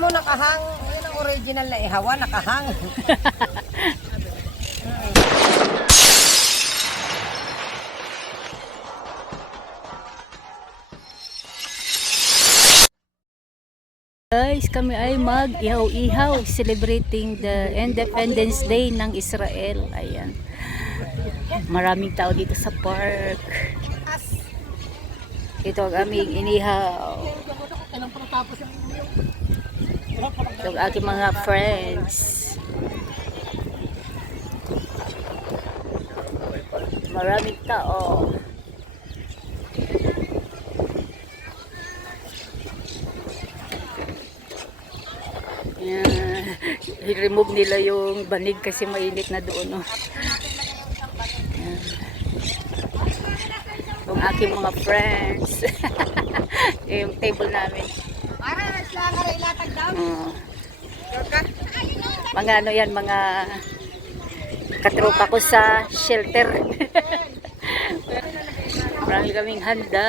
Kita mo nakahang, yun ang original na ihawa, nakahang. Guys, kami ay mag-ihaw-ihaw celebrating the Independence Day ng Israel. Ayan. Maraming tao dito sa park. Ito ang aming inihaw. Ito ang aking mga friends. Maraming tao. Ayan. I-remove nila yung banig kasi mainit na doon. Oh. Ayan. Yung aking mga friends. Yung table namin. Mga ano yan, mga katropa ko sa shelter. Marami kaming handa.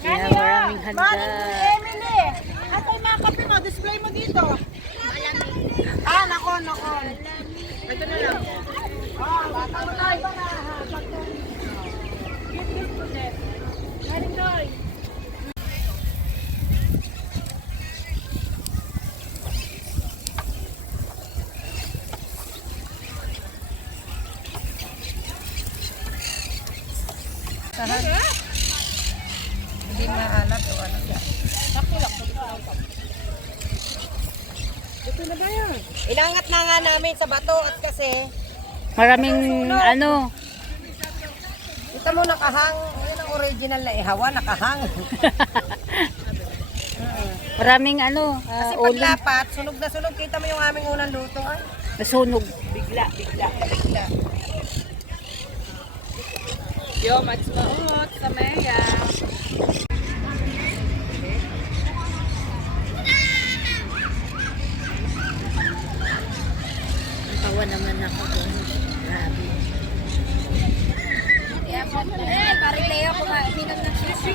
Yan, maraming handa. Emily, ato yung mga kape mo, display mo dito. Nako. Ito na lang. Bata mo tayo ba na? Hindi maalat o ano yan. Ito na ba yan? Inangat na nga namin sa bato at kasi Maraming ano. kita mo nakahang, yun ang original na ihawa, nakahang. Maraming ano. Kasi Uling. paglapat, sunog na sunog. Kita mo yung aming unang luto ay. Nasunog. Bigla. Yo, mas maot sa Maya. Tawa naman ako doon. Grabe. Pare Leo, kumain ng sisi.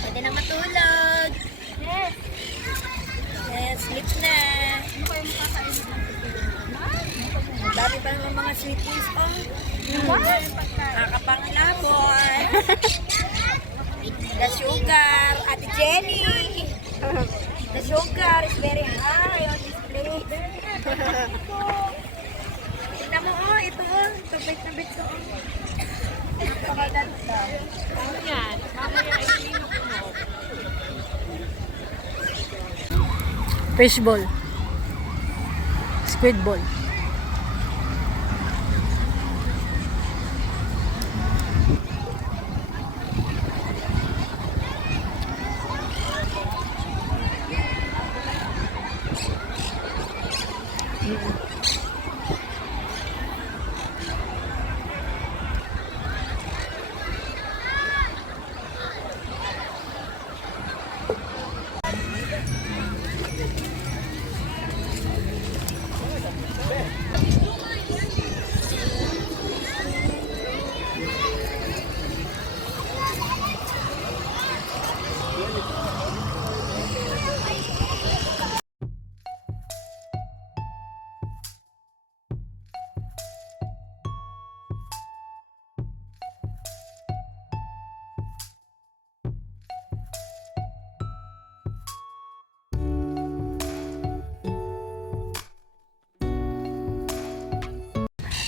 Pwede na matulog. Yes, sleep na. Ang dami pa naman mga sweeties pa. Nakakapangalaboy. The sugar, Ate Jenny. The sugar is very high on this plate. Tignan mo, ito tubig na bit ko. Napakaganda. Ano yan? Mamaya isinok mo. Fishball. Squid ball.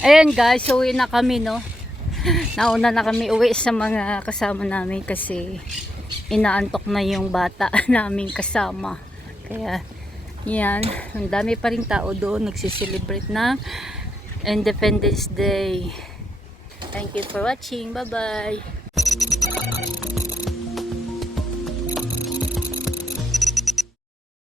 Ayan guys, uwi na kami no. Nauna na kami uwi sa mga kasama namin kasi inaantok na yung bata namin kasama. Kaya yan, ang dami pa rin tao doon nagsiselebrate ng Independence Day. Thank you for watching. Bye bye.